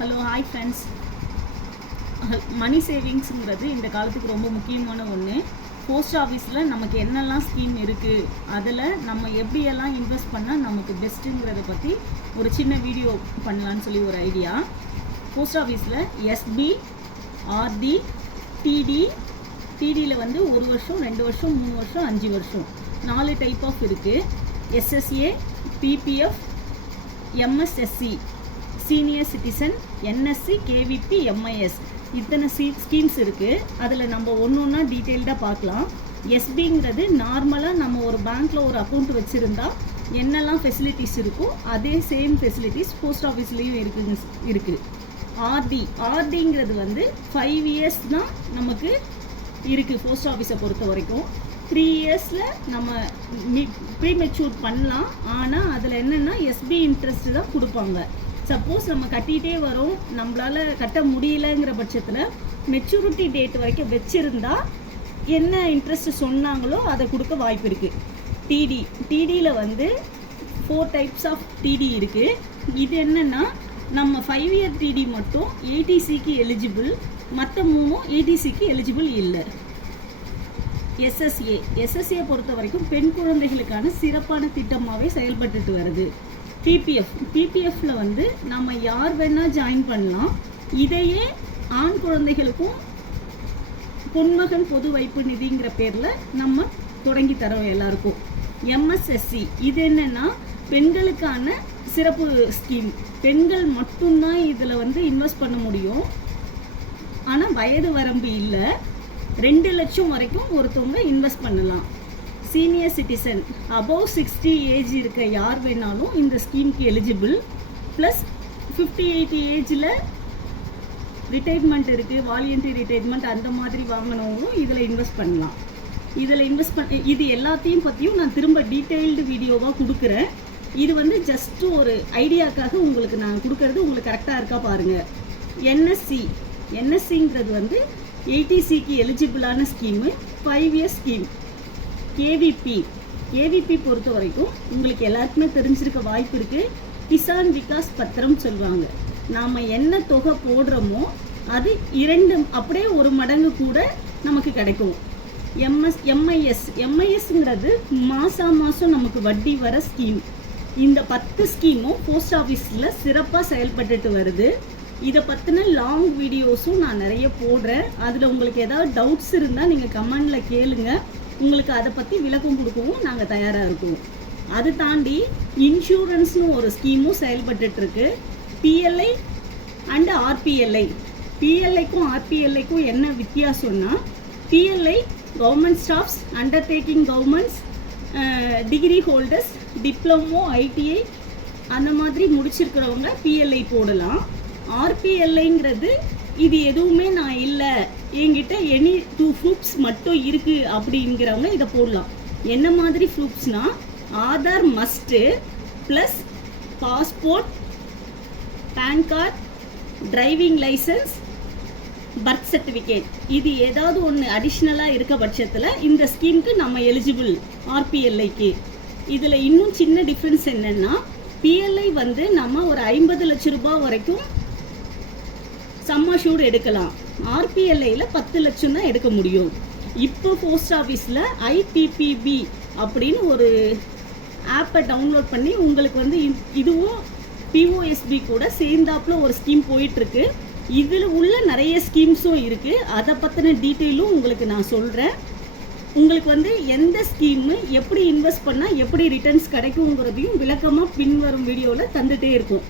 Hello hi friends money சேவிங்ஸுங்கிறது இந்த காலத்துக்கு ரொம்ப முக்கியமான ஒன்று போஸ்ட் ஆஃபீஸில் நமக்கு என்னெல்லாம் ஸ்கீம் இருக்குது அதில் நம்ம எப்படியெல்லாம் இன்வெஸ்ட் பண்ணால் நமக்கு பெஸ்ட்டுங்கிறத பற்றி ஒரு சின்ன வீடியோ பண்ணலான்னு சொல்லி ஒரு ஐடியா போஸ்ட் ஆஃபீஸில் எஸ்பி ஆர்டி டிடி டிடியில் வந்து ஒரு வருஷம் ரெண்டு வருஷம் மூணு வருஷம் அஞ்சு வருஷம். நாலு டைப் ஆஃப் இருக்குது SSA PPF MSSC senior citizen NSC KVP MIS இத்தனை சீ ஸ்கீம்ஸ் இருக்குது அதில் நம்ம ஒன்று ஒன்றா டீட்டெயில்டாக பார்க்கலாம். எஸ்பிங்கிறது நார்மலாக நம்ம ஒரு பேங்க்கில் ஒரு அக்கௌண்ட் வச்சுருந்தா என்னெல்லாம் ஃபெசிலிட்டிஸ் இருக்கோ அதே சேம் ஃபெசிலிட்டிஸ் போஸ்ட் ஆஃபீஸ்லேயும் இருக்குங்க இருக்குது ஆர்டி ஆர்டிங்கிறது வந்து ஃபைவ் இயர்ஸ் தான் நமக்கு இருக்குது போஸ்ட் ஆஃபீஸை பொறுத்த வரைக்கும். த்ரீ இயர்ஸில் நம்ம ப்ரீ மெச்சூர் பண்ணலாம். ஆனால் அதில் என்னென்னா எஸ்பி இன்ட்ரெஸ்ட்டு தான் கொடுப்பாங்க. சப்போஸ் நம்ம கட்டிகிட்டே வரோம் நம்மளால் கட்ட முடியலங்கிற பட்சத்தில் மெச்சூரிட்டி டேட் வரைக்கும் வச்சுருந்தா என்ன இன்ட்ரெஸ்ட் சொன்னாங்களோ அதை கொடுக்க வாய்ப்பு இருக்குது டிடி டிடியில் வந்து ஃபோர் டைப்ஸ் ஆஃப் டிடி இருக்குது இது என்னென்னா நம்ம ஃபைவ் இயர் டிடி மட்டும் ஏடிசிக்கு எலிஜிபிள் மற்ற மூணும் ஏடிசிக்கு எலிஜிபிள் இல்லை. எஸ்எஸ்ஏ எஸ்எஸ்ஏ பொறுத்த வரைக்கும் பெண் குழந்தைகளுக்கான சிறப்பான திட்டமாகவே செயல்பட்டுட்டு வருது. பிபிஎஃப் பிபிஎஃப்ல வந்து நம்ம யார் வேணால் ஜாயின் பண்ணலாம். இதையே ஆண் குழந்தைகளுக்கும் பொன்மகன் பொது வைப்பு நிதிங்கிற பேரில் நம்ம தொடங்கி தரோம் எல்லாருக்கும். எம்எஸ்எஸ்சி இது என்னன்னா பெண்களுக்கான சிறப்பு ஸ்கீம் பெண்கள் மட்டும்தான் இதில் வந்து இன்வெஸ்ட் பண்ண முடியும். ஆனால் வயது வரம்பு இல்லை. ரெண்டு லட்சம் வரைக்கும் ஒருத்தவங்க இன்வெஸ்ட் பண்ணலாம். Senior citizen above sixty age இருக்க யார் வேணாலும் இந்த ஸ்கீம்க்கு எலிஜிபிள் ப்ளஸ் ஃபிஃப்டி எயிட்டி ஏஜில் ரிட்டைர்மெண்ட் இருக்குது வாலியன்ட்ரி ரிட்டைர்மெண்ட் அந்த மாதிரி வாங்கினவங்களும் இதில் இன்வெஸ்ட் பண்ணலாம். இதில் இன்வெஸ்ட் பண்ண இது எல்லாத்தையும் பற்றியும் நான் திரும்ப டீட்டெயில்டு வீடியோவாக கொடுக்குறேன். இது வந்து ஜஸ்ட் ஒரு ஐடியாக்காக உங்களுக்கு நான் கொடுக்கறது உங்களுக்கு கரெக்டாக இருக்கா பாருங்கள் என்எஸ்சி என்எஸ்சிங்கிறது வந்து எயிட்டிசிக்கு எலிஜிபிளான scheme five years scheme KVP KVP பொறுத்த வரைக்கும் உங்களுக்கு எல்லாருக்குமே தெரிஞ்சிருக்க வாய்ப்பு இருக்குது கிசான் விகாஸ் பத்திரம் சொல்லுவாங்க. நாம் என்ன தொகை போடுறோமோ அது இரண்டு அப்படியே ஒரு மடங்கு கூட நமக்கு கிடைக்கும். எம்எஸ் எம்ஐஎஸ் எம்ஐஎஸ்ங்கிறது மாதம் மாதம் நமக்கு வட்டி வர ஸ்கீம் இந்த பத்து ஸ்கீமும் போஸ்ட் ஆஃபீஸில் சிறப்பாக செயல்பட்டுட்டு வருது. இதை பற்றின லாங் வீடியோஸும் நான் நிறைய போடுறேன். அதில் உங்களுக்கு ஏதாவது டவுட்ஸ் இருந்தால் நீங்கள் கமெண்டில் கேளுங்கள் உங்களுக்கு அதை பற்றி விளக்கம் கொடுக்கவும் நாங்கள் தயாராக இருக்கோம். அது தாண்டி இன்சூரன்ஸ்னு ஒரு ஸ்கீமும் செயல்பட்டுருக்கு பிஎல்ஐ அண்டு ஆர்பிஎல்ஐ பிஎல்ஐக்கும் ஆர்பிஎல்ஐக்கும் என்ன வித்தியாசம்னா PLI government staffs undertaking governments degree holders diploma ITI அந்த மாதிரி முடிச்சிருக்கிறவங்க பிஎல்ஐ போடலாம். ஆர்பிஎல்ஐங்கிறது இது எதுவுமே நான் இல்லை. என்கிட்ட எனி டூ ப்ரூஃப்ஸ் மட்டும் இருக்குது அப்படிங்கிறவங்க இதை போடலாம். என்ன மாதிரி ப்ரூஃப்ஸ்னால் Aadhaar must plus passport PAN card driving licence birth certificate இது ஏதாவது ஒன்று அடிஷ்னலாக இருக்க பட்சத்தில் இந்த ஸ்கீமுக்கு நம்ம எலிஜிபிள் ஆர்பிஎல்ஐக்கு இதில் இன்னும் சின்ன டிஃப்ரென்ஸ் என்னென்னா பிஎல்ஐ வந்து நம்ம ஒரு ஐம்பது லட்ச ரூபாய் வரைக்கும் சம்மாஷூட் எடுக்கலாம். ஆர்பிஎல்ஐயில் பத்து லட்சம் தான் எடுக்க முடியும். இப்போ போஸ்ட் ஆஃபீஸில் ஐபிபிபி அப்படின்னு ஒரு ஆப்பை டவுன்லோட் பண்ணி உங்களுக்கு வந்து இதுவும் பிஓஎஸ்பி கூட சேர்ந்தாப்புல ஒரு ஸ்கீம் போயிட்டுருக்கு. இதில் உள்ள நிறைய ஸ்கீம்ஸும் இருக்குது அதை பற்றின டீட்டெயிலும் உங்களுக்கு நான் சொல்கிறேன் உங்களுக்கு வந்து எந்த ஸ்கீமு எப்படி இன்வெஸ்ட் பண்ணால் எப்படி ரிட்டர்ன்ஸ் கிடைக்குங்கிறதையும் விளக்கமாக பின்வரும் வீடியோவில் தந்துகிட்டே இருக்கும்.